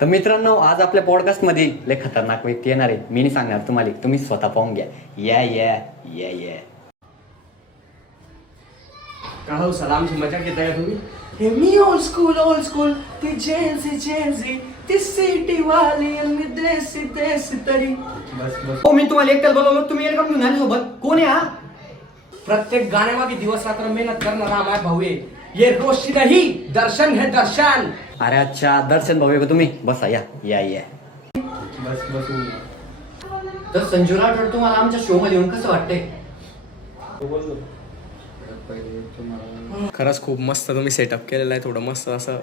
तर मित्रांनो आज आपल्या पॉडकास्टमध्ये लय खतरनाक व्यक्ती येणार आहे. मी नाही सांगणार तुम्हाला तुम्ही स्वतः पाहून घ्या. या या या या. का हो सलामची मजा घेताय का तुम्ही? हे मी ओल्ड स्कूल ओल्ड स्कूल ती जेन्सी जेन्सी ती सिटी वाली आणि देसी देसी तरी. बस बस. हो मी तुम्हाला एकट्याला बोलवलं तुम्ही येईल घेऊन आले सोबत. कोण आहे हा? प्रत्येक गाण्यामागे दिवस रात्र मेहनत करणारा हा माझा भाऊ आहे. ये रोशी नाही दर्शन है दर्शन. अरे अच्छा दर्शन भाऊ का तुम्ही. बसा या. या या. बस बस तर संजू राठोड तुम्हाला आमच्या शो मध्ये येऊन कसं वाटतंय? खरंच खूप मस्त तुम्ही सेटअप केलेलं आहे. थोडं मस्त असं.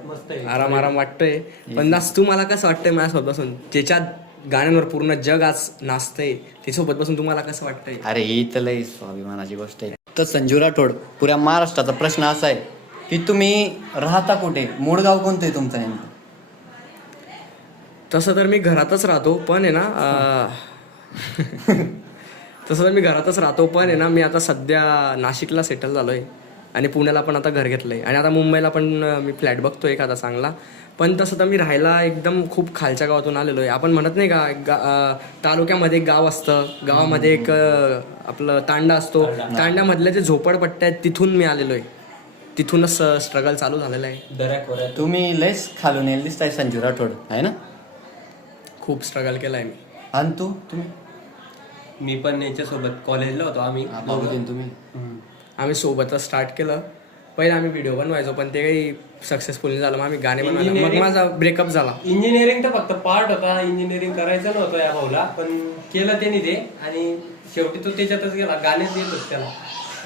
आराम आराम वाटतंय. पण नाच तुम्हाला कसं वाटतंय माझ्यासोबत बसून ज्याच्यात गाण्यांवर पूर्ण जग आज नाचतंय त्यासोबत बसून तुम्हाला कसं वाटतंय? अरे ही तर लय स्वाभिमानाची गोष्ट आहे. तर संजू राठोड पुऱ्या महाराष्ट्राचा प्रश्न असा आहे. की तुम्ही राहता कुठे? मूळ गाव कोणतं आहे तुमचं नेमकं? तसं तर मी घरातच राहतो पण आहे ना अं, तसं तर मी घरातच राहतो पण आहे ना मी आता सध्या नाशिकला सेटल झालोय आणि पुण्याला पण आता घर घेतलंय. आणि आता मुंबईला पण अं, मी फ्लॅट बघतोय एखादा चांगला. पण तसं तर मी राहायला एकदम खूप खालच्या गावातून आलेलो आहे. आपण म्हणत नाही का गा- अं, तालुक्यामध्ये एक गाव असतं. गावामध्ये एक अं, आपलं तांडा असतो. तांड्यामधल्या जे झोपडपट्ट्या आहेत तिथून मी आलेलो आहे. तिथूनच स्ट्रगल चालू झालेलं आहे. दऱ्या तुम्ही लयच खालून येईल दिसताय संजू राठोड आहे ना? खूप स्ट्रगल केलं आहे मी. आणि तू तुम्ही? मी पण याच्यासोबत कॉलेजला होतो आम्ही तुम्ही. आम्ही सोबतच स्टार्ट केलं. पहिले आम्ही व्हिडिओ बनवायचो पण ते काही सक्सेसफुल नाही झालं. मग आम्ही गाणे बनवायला मग Engineering- माझा ब्रेकअप झाला. इंजिनिअरिंग तर फक्त पार्ट होता. इंजिनिअरिंग करायचं नव्हतं या भाऊला पण केलं त्यांनी ते. आणि शेवटी तो त्याच्यातच गेला. गाणेच येत होते त्याला.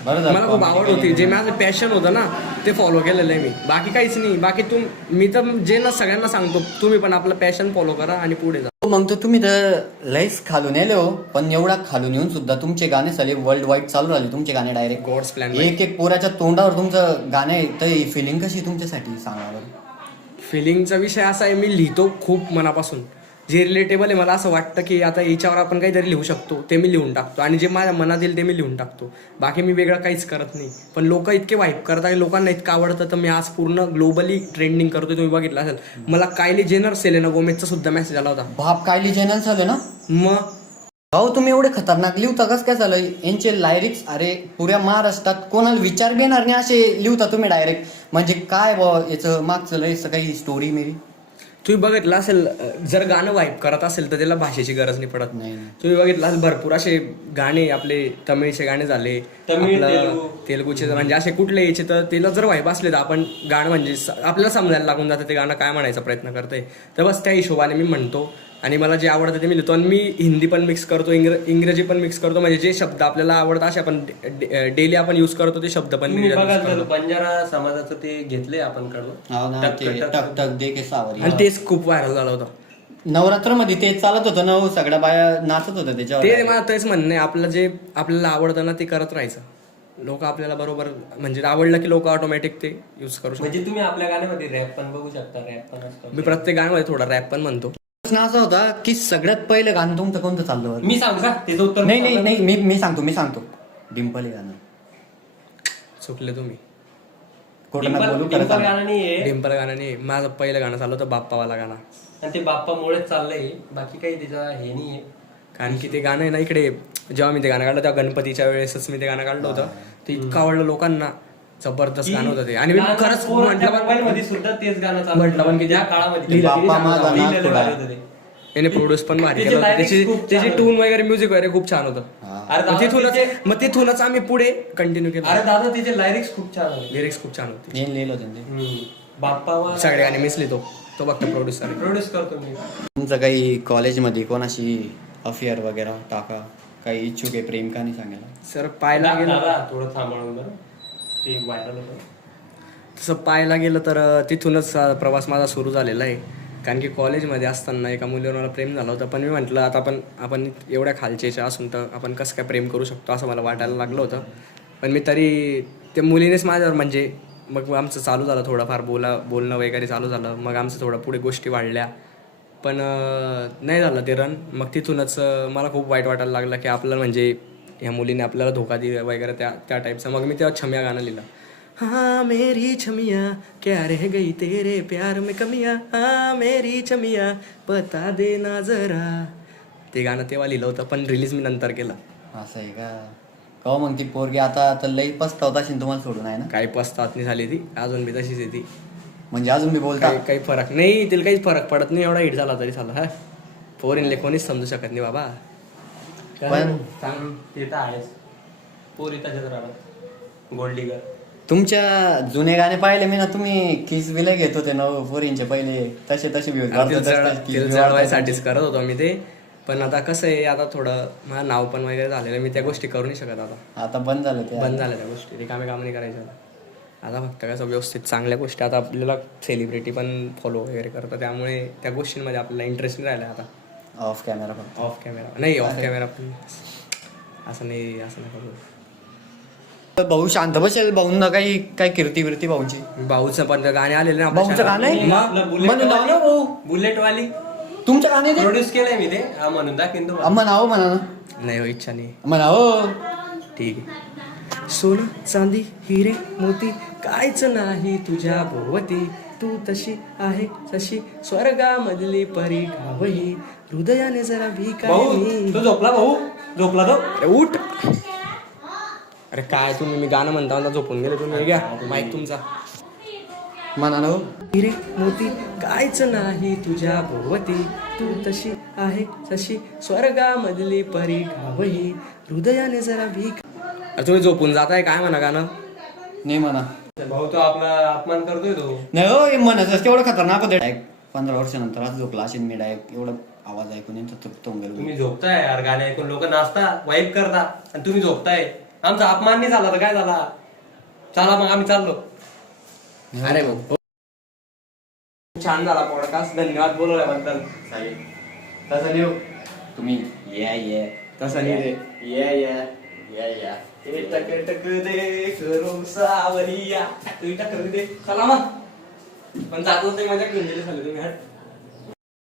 बरं झालं. मला खूप आवड होती. जे माझं पॅशन होतं ना ते फॉलो केलेलं आहे मी. बाकी काहीच नाही. बाकी तुम मी तर जे ना सगळ्यांना सांगतो तुम्ही पण आपलं पॅशन फॉलो करा आणि पुढे जा. हो, मग तर तुम्ही तर लयच खालून येले हो. पण एवढा खालून येऊन सुद्धा तुमचे गाणे चालले वर्ल्ड वाईड चालू राहिले. तुमचे गाणे डायरेक्ट गॉड्स प्लॅन एक एक पोराच्या तोंडावर तुमचं गाणं तर फिलिंग कशी तुमच्यासाठी सांगा बरं. फिलिंगचा विषय असा आहे मी लिहितो खूप मनापासून. जे रिलेटेबल आहे मला असं वाटतं की आता याच्यावर आपण काहीतरी लिहू शकतो. ते मी लिहून टाकतो. आणि जे माझ्या मनात येईल ते मी लिहून टाकतो. बाकी मी वेगळं काहीच करत नाही. पण लोक इतके वाईप करतात आणि लोकांना इतकं आवडतं. तर मी आज पूर्ण ग्लोबली ट्रेंडिंग करतोय तुम्ही बघितलं असेल. मला कायली जेनर सेलेना गोमेजचा सुद्धा मेसेज आला होता. बाप कायली चॅनल झालं ना मग भाऊ तुम्ही एवढे खतरनाक लिहता कस काय झालं? यांचे लायरिक्स अरे पुऱ्या महाराष्ट्रात कोणाला विचार बी येणार नाही असे लिहता तुम्ही डायरेक्ट म्हणजे काय बा याचं मागचं लय काही स्टोरी मेरी? तुम्ही बघितलं असेल जर गाणं वाईप करत असेल तर त्याला भाषेची गरज नाही पडत नाही. तुम्ही बघितलं असेल भरपूर असे गाणे आपले तमिळचे गाणे झाले तमिळ. तेलुगूचे म्हणजे असे कुठले यायचे तर त्याला जर वाईप असले तर आपण गाणं म्हणजे आपल्याला समजायला लागून जातं ते गाणं काय म्हणायचा प्रयत्न करतंय तर बस त्या हिशोबाने मी म्हणतो आणि मला जे आवडतं ते मी लिहितो. आणि मी हिंदी पण मिक्स करतो इंग्र इंग्रजी पण मिक्स करतो. म्हणजे जे शब्द आपल्याला आवडतात असे आपण डेली आपण यूज करतो ते शब्द पण. बंजारा समाजाचं ते घेतले आपण कडून ते आणि तेच खूप व्हायरल झालं होतं. नवरात्रमध्ये ते चालत होतं ना हो, सगळ्या बाया नाचत होत्या ते त्याच्यावर मला तेच म्हणणं आहे आपलं जे आपल्याला आवडतं ना ते करत राहायचं. लोक आपल्याला बरोबर म्हणजे आवडलं की लोक ऑटोमॅटिक ते युज करू म्हणजे तुम्ही आपल्या गाण्यामध्ये रॅप पण बघू शकता रॅप पण मी प्रत्येक गाण्यामध्ये थोडा रॅप पण म्हणतो. प्रश्न असा होता की सगळ्यात पहिलं गाणं तुमचं कोणतं चाललं होतं? मी सांगू का? त्याचं उत्तर नाही नाही नाही मी मी सांगतो मी सांगतो. डिम्पल हे गाणं. चुकले तुम्ही. डिंपल- बोलू डिंपल करत गाणं डिम्पल गाणं नाही माझं पहिलं गाणं चाललं होतं बाप्पावाला गाणं. आणि ते बाप्पामुळेच चाललंय. बाकी काही त्याचा हे नाही आहे कारण की ते गाणं आहे ना इकडे जेव्हा मी ते गाणं काढलं तेव्हा गणपतीच्या वेळेसच मी ते गाणं काढलं होतं. ते इतकं आवडलं लोकांना. जबरदस्त गाणं होतं ते. आणि मी खरंच म्हटलं मोबाईल पण मध्ये सुद्धा तेच गाणं चालू म्हटलं पण की ते- काळामध्ये लिहिलं बाप्पा लिहिलेलं माझा लिहिलेलं नाथ पुढा. भारी होतं ते. याने प्रोड्यूस पण भारी त्याचे केलं होतं. lyrics त्याची खूप त्याची छान टून वगैरे म्युझिक वगैरे खूप छान होतं. अरे मग दादा तिथूनच तिचे- मग तिथूनच आम्ही पुढे कंटिन्यू अरे केलं दादा तिचे लायरिक्स खूप छान होते. लिरिक्स खूप छान होते. हे लिहिलं होतं ते. हम्म. बाप्पा सगळे गाणे मिस लिहितो. तो फक्त प्रोड्युसर प्रोड्यूस करतो मी. तुमचं काही कॉलेजमध्ये कोणाशी अफेअर वगैरे टाका काही इच्छुक आहे प्रेम का नाही सांगायला? सर पाहायला गेलं. दादा थोडं थांबवून बरं ते व्हायरल होतं. तसं पाहायला गेलं तर अं, तिथूनच अं, प्रवास माझा सुरू झालेला आहे. कारण की कॉलेजमध्ये असताना एका मुलीवर मला प्रेम झालं होतं. पण मी म्हटलं आता आपण आपण एवढ्या खालचेच्या असून तर आपण कसं काय प्रेम करू शकतो असं मला वाटायला लागलं होतं. पण मी तरी त्या मुलीनेच माझ्यावर म्हणजे मग आमचं चालू झालं थोडंफार. बोला बोलणं वगैरे चालू झालं. मग आमचं थोडं पुढे गोष्टी वाढल्या. पण अं, नाही झालं ते रन मग तिथूनच अं, मला खूप वाईट वाटायला लागलं की आपलं म्हणजे ह्या मुलीने आपल्याला धोका दिला वगैरे त्या त्या टाईपचा मग मी तेव्हा छम्या गाणं लिहिलं. हाँ मेरी छमिया क्या रह गई तेरे प्यार में कमिया? हाँ मेरी छमिया बता दे ना जरा. ते गाणं तेव्हा लिहिलं होतं पण रिलीज मी नंतर केलं. असं आहे का? का मग ती पोरगी? आता तर लई पस्तावत असेल तुम्हाला सोडून आहे ना? काही पस्तावत झाली ती. अजून मी तशीच आहे ती. म्हणजे अजून मी बोलता? काही काही फरक नाही. तिला काहीच फरक पडत नाही. एवढा हिट झाला तरी झाला हा. पोरीनले कोणीच समजू शकत नाही बाबा. पण सांग ते तर पोरी त्याच्यात राहणार गोल्ड डिगर तुमच्या जुने गाणे पाहिले मी ना तुम्ही किस बिले घेत होते ना पोरींचे पहिले. तसे तसे views जळवायसाठीच करत होतो मी ते. पण आता कसं आहे आता थोडं माझं नाव पण वगैरे झालेलं. मी त्या गोष्टी करू नाही शकत आता. आता बंद झालं ते. बंद झाल्या त्या गोष्टी रिकामे काम नाही करायच्या आता. फक्त कसं व्यवस्थित चांगल्या गोष्टी आता आपल्याला सेलिब्रिटी पण फॉलो वगैरे करतं त्यामुळे त्या गोष्टींमध्ये आपल्याला इंटरेस्ट नाही राहिला आता. ऑफ कॅमेरा फक्त ऑफ कॅमेरा नाही ऑफ कॅमेरा पण. असं नाही असं नाही करू. भाऊ शांत बसेल भाऊंना काही काय कीर्ती विरती भाऊंची. भाऊचं पण गाणे आलेले ना आपल्या भाऊचं गाणं आहे? म्हणून नाव ना भाऊ? बुलेट वाली तुमचं गाणे ते? प्रोड्यूस केलंय मी ते. हा म्हणून दाखवीन तुम्हाला. अम्मा नाव म्हणा ना. नाही हो इच्छा नाही. म्हणा हो ठीक आहे. सोनं चांदी हिरे मोती कायच नाही तुझ्या भोवती तू तशी आहे तशी स्वर्गामधली परी गावही हृदयाने जरा भाऊ तो झोपला भाऊ? झोपला तो? अरे उठ. अरे काय तुम्ही मी गाणं म्हणता म्हणता झोपून गेले तुम्ही. घ्या माईक तुमचा. म्हणा ना हो हिरे मोती कायच नाही तुझ्या भोवती. तू तशी आहे तशी स्वर्गामधली परी गावही हृदयाने जरा भीक. अरे तुम्ही झोपून जाताय काय म्हणा गाणं? नाही म्हणा. भाऊ तो आपला अपमान करतोय तो. नाही हो हे म्हणत तेवढं खतरनाक होते. डायरेक्ट पंधरा वर्षानंतर आज झोपला असेल मी डायरेक्ट एवढं आवाज ऐकून येतो तृप्त होऊन गेलो तुम्ही झोपताय यार गाणे ऐकून लोक नाचता वाईप करता आणि तुम्ही झोपताय. आमचा अपमान नाही झाला तर काय झाला? चला मग आम्ही चाललो. अरे भाऊ छान झाला पॉडकास्ट धन्यवाद बोलवल्याबद्दल. तसं नाही हो. तुम्ही ये ये. तसं नाही रे ये ये ये ये. टक टक दे करू सावरिया. तू टक दे. चला मग. पण जातो ते माझ्या घेऊन गेले झाले तुम्ही हट.